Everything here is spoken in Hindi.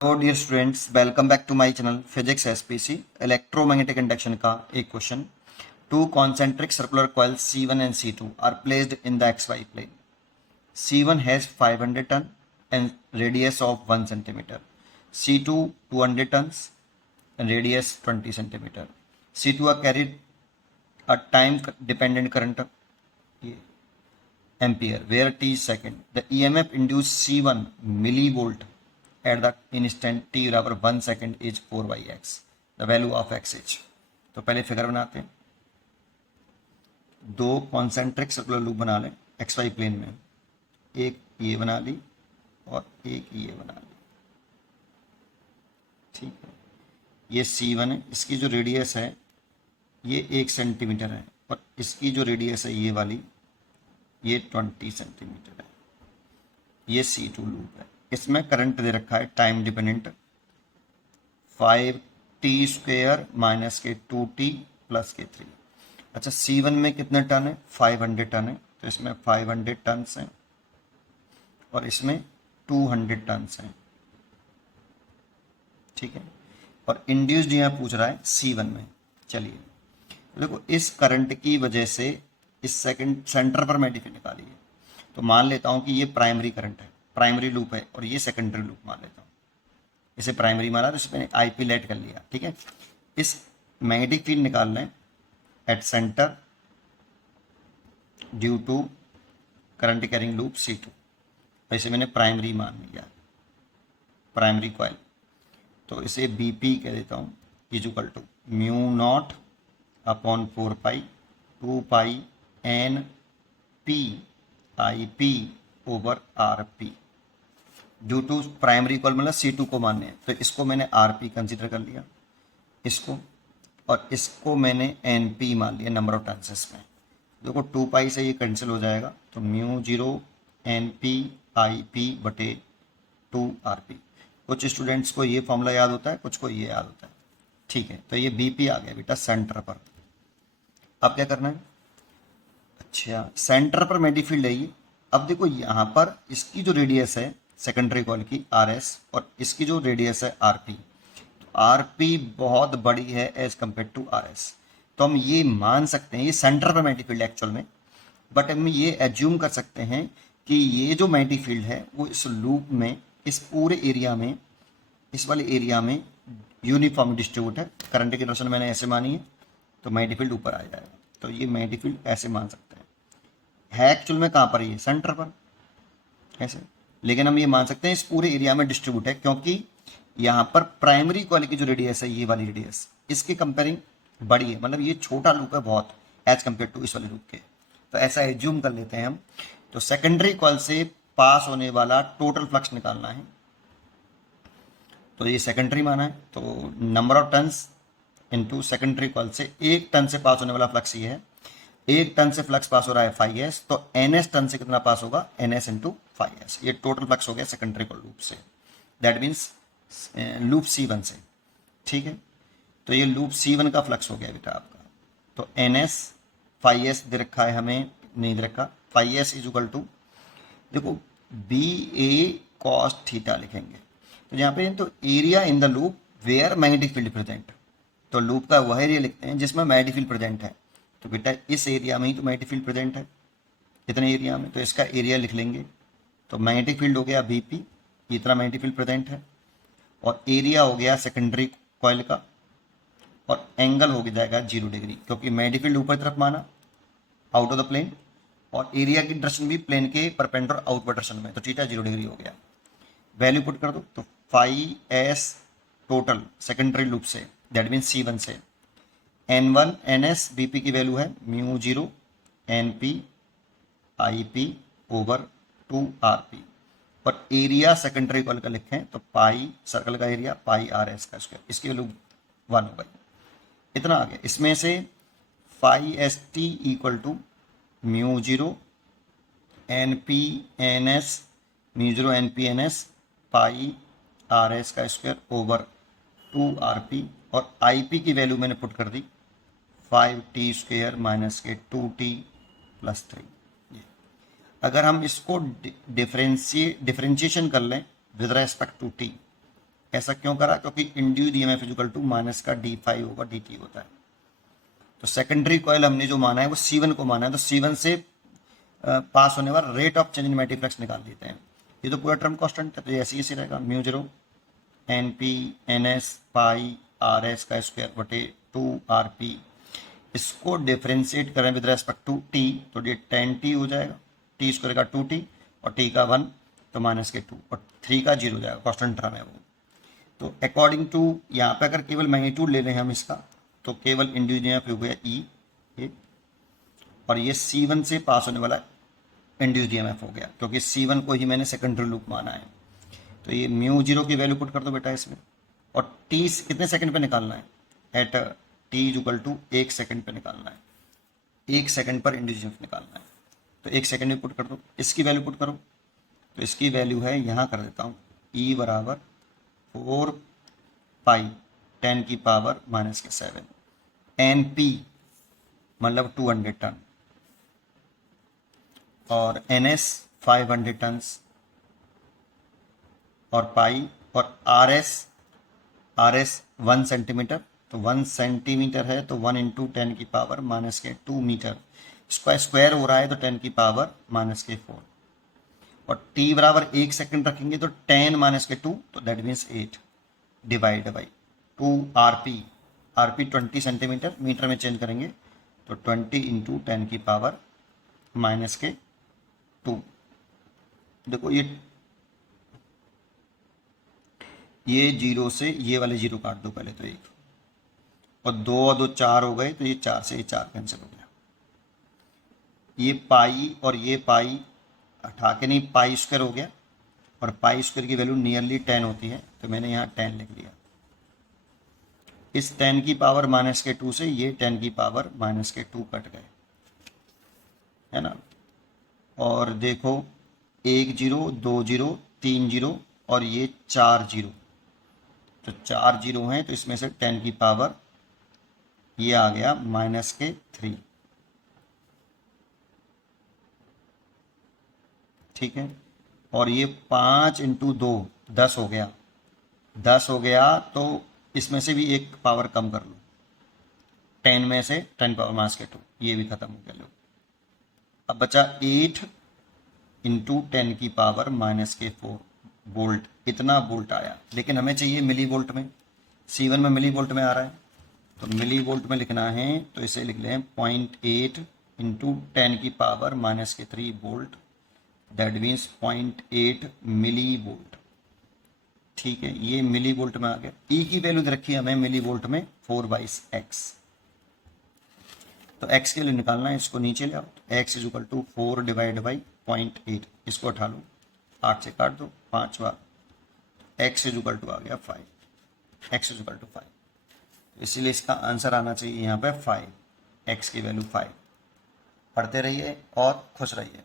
Hello dear students, welcome back to my channel physics SPC. Electromagnetic induction का एक question. Two concentric circular coils C1 and C2 are placed in the XY plane. C1 has 500 turn and radius of 1 centimetre, C2 200 tons and radius 20 centimeter. C2 are carried a time dependent current ampere where t is second. The EMF induced C1 millivolt at the instant t बराबर 1 second is 4 by x. The value of x is, तो पहले फिगर बनाते हैं। दो कॉन्सेंट्रिक सर्कुलर लूप बना लें एक्स वाई प्लेन में, एक ये बना ली और एक ये बना ली। ठीक है, ये C1 है, इसकी जो रेडियस है ये 1 सेंटीमीटर है और इसकी जो रेडियस है ये वाली ये 20 सेंटीमीटर है। ये C2 लूप है, इसमें करंट दे रखा है टाइम डिपेंडेंट 5t² माइनस के 2t प्लस के 3। अच्छा, C1 में कितने टन है? 500 टन है, तो इसमें 500 टन हैं और इसमें 200 टन हैं। ठीक है, और इंड्यूस्ड यहाँ पूछ रहा है C1 में। चलिए देखो, इस करंट की वजह से इस सेकंड सेंटर पर मैं डिफी निकाली है, तो मान लेता हूँ कि ये प्राइमरी करंट है, प्राइमरी लूप है, और ये सेकेंडरी लूप मान लेता हूँ। इसे प्राइमरी माना तो इसमें IP लेट कर लिया। ठीक है, इस मैग्नेटिक फील्ड निकाल लें at centre due to current carrying loop C2, वैसे मैंने प्राइमरी मान लिया, प्राइमरी कॉइल, तो इसे BP कह देता हूँ equal to mu naught upon 4 pi 2 pi NP IP over RP। Due to primary coil मतलब C2 को मानने हैं, तो इसको मैंने RP कंसिडर कर लिया, इसको, और इसको मैंने NP मान लिया, नंबर ऑफ टर्न्स में। देखो 2 पाई से ये कैंसिल हो जाएगा, तो म्यू 0 NP IP बटे 2RP। कुछ स्टूडेंट्स को ये फॉर्मूला याद होता है, कुछ को ये याद होता है। ठीक है, तो ये BP आ गया बेटा सेंटर पर। अब क्या करना है? अच्छा, सेंटर पर मैग्नेटिक फील्ड है ये। अब देखो यहाँ पर इसकी जो रेडियस है सेकेंडरी कॉइल की RS और इसकी जो रेडियस है RP, तो RP बहुत बड़ी है एज कम्पेयर टू RS, तो हम ये मान सकते हैं ये सेंटर पर मैग्नेटिक फील्ड एक्चुअल में, बट हम ये एज्यूम कर सकते हैं कि ये जो मैग्नेटिक फील्ड है वो इस लूप में, इस पूरे एरिया में, इस वाले एरिया में यूनिफॉर्म डिस्ट्रीब्यूट है। करंट की डायरेक्शन मैंने ऐसे मानी है, तो मैग्नेटिक फील्ड ऊपर आ जाएगा, तो ये मैग्नेटिक फील्ड ऐसे मान सकते हैं। है एक्चुअल में कहाँ पर? ये सेंटर पर ऐसे, लेकिन हम ये मान सकते हैं इस पूरे एरिया में डिस्ट्रीब्यूट है, क्योंकि यहाँ पर प्राइमरी कॉइल की जो रेडियस है ये वाली रेडियस इसके कंपेयरिंग बड़ी है, मतलब ये छोटा लूप है बहुत एज कम्पेयर टू इस वाले लूप के, तो ऐसा एज्यूम कर लेते हैं हम। तो सेकेंडरी कॉइल से पास होने वाला टोटल फ्लक्स निकालना है, तो ये सेकेंडरी माना है, तो number of turns into secondary coil से 1 टन से पास होने वाला फ्लक्स ये है, 1 टन से फ्लक्स पास हो रहा है 5s, तो NS टन से कितना पास होगा? NS into 5s। ये टोटल फ्लक्स हो गया सेकेंडरी कॉइल लूप से, दैट मीन्स लूप C1 से। ठीक है, तो ये लूप C1 का फ्लक्स हो गया बेटा आपका। तो NS 5s दे रखा है हमें, नहीं दे रखा, 5s इज इक्वल टू, देखो BA cos थीटा लिखेंगे, तो यहाँ पे तो area in the loop where magnetic field present, तो लूप का वह एरिया लिखते हैं जिसमें मैग्नेटिक फील्ड प्रेजेंट है, तो बेटा इस एरिया में ही तो मैग्नेटिक फील्ड प्रेजेंट है, इतने एरिया में, तो इसका एरिया लिख लेंगे। तो मैग्नेटिक फील्ड हो गया BP, इतना मैग्नेटिक फील्ड प्रेजेंट है, और एरिया हो गया सेकेंडरी कॉइल का, और एंगल हो जाएगा 0 डिग्री, क्योंकि मैग्नेटिक फील्ड ऊपर तरफ माना आउट ऑफ द प्लेन, और एरिया की डायरेक्शन भी प्लेन के परपेंडिकुलर आउटवर्ड डायरेक्शन में, तो थीटा 0 डिग्री हो गया। वैल्यू पुट कर दो, तो 5s टोटल सेकेंडरी लूप से, दैट मीन C1 से, N1 NS BP की वैल्यू है mu 0 NP IP over 2RP, और एरिया सेकेंडरी कॉइल का लिखें तो पाई सर्कल का एरिया पाई RS का स्क्वायर, इसकी वैल्यू 1 हो गई। इतना आ गया। इसमें से 5ST equal to mu 0 NP NS, mu 0 NP NS pi RS का स्क्वायर ओवर 2RP, और IP की वैल्यू मैंने पुट कर दी 5t² माइनस के 2t प्लस 3। अगर हम इसको डिफरेंशिएशन कर लें विद रेस्पेक्ट टू t, ऐसा क्यों करा? क्योंकि induced EMF equal to minus का d5 होगा dt होता है। तो सेकेंडरी कॉइल हमने जो माना है वो C1 को माना है, तो C1 से पास होने वाला rate of change in magnetic flux निकाल लेते हैं। ये तो पूरा टर्म कांस्टेंट है, तो ये ऐसे रहेगा mu 0 NP NS pi RS का स्क्वायर बटे 2 RP। इसको डिफ्रेंशिएट करें विद रेस्पेक्ट टू t, तो ये 10t हो जाएगा, t स्क्वायर का 2t और t का 1 तो माइनस के 2 और 3 का 0 हो जाएगा, कांस्टेंट टर्म है वो। तो अकॉर्डिंग टू यहाँ पे अगर केवल मैग्नीट्यूड ले रहे हैं हम इसका, तो केवल इंड्यूस्ड ईएमएफ हो गया E, और ये C1 से पास होने वाला इंड्यूस्ड ईएमएफ हो गया, क्योंकि C1 को ही मैंने सेकेंडरी लूप माना है। तो ये म्यू 0 की वैल्यू पुट कर दो बेटा इसमें, और t कितने सेकंड पे निकालना है? At t equal to 1 second पे निकालना है, 1 सेकंड पर इंड्यूस्ड ईएमएफ निकालना है। तो 1 सेकंड में पुट कर दो, इसकी वैल्यू पुट करो, तो इसकी वैल्यू है, यहाँ कर देता हूँ, E बराबर 4 पाई 10 की पावर माइनस के 7 NP मतलब 200 टन, और NS 500 टन, और पाई, और RS 1 सेंटीमीटर, तो 1 सेंटीमीटर है तो 1 इंटू 10 की पावर माइनस के 2 मीटर, इसका स्क्वायर हो रहा है तो 10 की पावर माइनस के 4, और t बराबर 1 सेकंड रखेंगे तो 10 माइनस के 2, तो that means 8 divide by 2 RP 20 centimetre, metre में चेंज करेंगे तो 20 इंटू 10 की पावर माइनस के 2। देखो ये 0 से ये वाले 0 काट दो पहले, तो 1 और 2 और 2 4 हो गए, तो ये 4 से ये 4 कैंसिल हो गया। ये पाई और ये पाई हटा के नहीं, पाई स्क्वायर हो गया, और पाई स्क्वायर की वैल्यू नियरली 10 होती है, तो मैंने यहाँ 10 लिख लिया। इस 10 की पावर माइनस के 2 से ये 10 की पावर माइनस के 2 कट गए, है ना। और देखो 1 0 2 0 3 0 और ये 4 0, तो 4 0 हैं, तो इसमें से 10 की पावर ये आ गया माइनस के 3, ठीक है। और ये 5 इंटू 2 10 हो गया, 10 हो गया, तो इसमें से भी एक पावर कम कर लो, 10 में से 10 पावर माइनस के 2, ये भी खत्म हो गया। लो अब बचा 8 इंटू 10 की पावर माइनस के 4 वोल्ट, इतना वोल्ट आया, लेकिन हमें चाहिए मिली वोल्ट में, C1 में मिली वोल्ट में आ रहा है, तो मिली वोल्ट में लिखना है, तो इसे लिख लें 0.8 इंटू 10 की पावर माइनस के 3 volt, that means 0.8 millivolt, ठीक है। ये मिली वोल्ट में आ गया। E की वैल्यू दे रखी है हमें मिली वोल्ट में 4/x, तो x के लिए निकालना है, इसको नीचे ले आओ, तो x is equal to 4 divide by 0.8, इसको उठा लो, 8 से काट दो 5 बार, x इज इक्वल टू आ गया 5, x इज इक्वल टू 5, इसीलिए इसका आंसर आना चाहिए यहाँ पे 5, x की वैल्यू 5। पढ़ते रहिए और खुश रहिए।